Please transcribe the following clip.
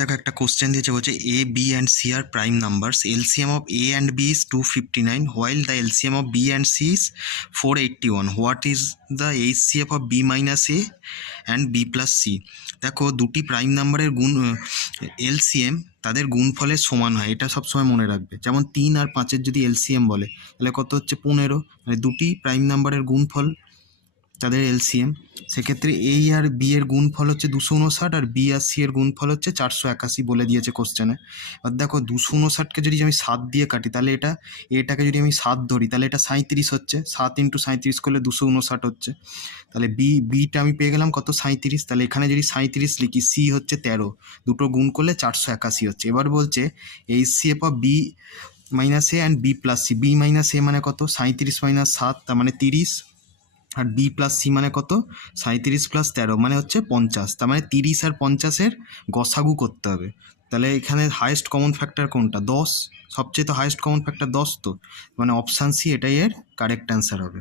দেখো একটা কোশ্চেন দিয়েছে, বলছে এ বি অ্যান্ড সি আর prime numbers, LCM of A and B is 259 while the LCM of B and C is 481, what is the HCF of B minus A and B plus C. দেখো দুটি prime নাম্বারের LCM তাদের গুণফলের সমান হয়, এটা সবসময় মনে রাখবে। যেমন 3 আর 5-এর যদি এলসিএম বলে তাহলে কত হচ্ছে 15, মানে দুটি প্রাইম নাম্বারের গুণফল তাদের এলসিএম। সেক্ষেত্রে এ আর বি এর গুণফল হচ্ছে 259 আর বি আর সি এর গুণফল হচ্ছে 481 বলে দিয়েছে কোশ্চেনে। এবার দেখো 259কে যদি আমি 7 দিয়ে কাটি তাহলে এটাকে যদি আমি 7 ধরি তাহলে এটা 37 হচ্ছে, 7 × 37 করলে 259 হচ্ছে। তাহলে বিটা আমি পেয়ে গেলাম কত, 37। তাহলে এখানে যদি 37 লিখি, সি হচ্ছে 13, দুটো গুণ করলে 481 হচ্ছে। এবার বলছে HCF of B minus A and B plus C. B minus A মানে কত, 37 - 7 তার মানে 30, আর বি প্লাস সি মানে কত, 37 + 13 মানে হচ্ছে 50। তার মানে 30 আর 50-এর গসাগু করতে হবে। তাহলে এখানে হায়েস্ট কমন ফ্যাক্টর কোনটা, 10। সবচেয়ে তো হায়েস্ট কমন ফ্যাক্টর 10, তো মানে অপশান সি এটাই এর কারেক্ট অ্যান্সার হবে।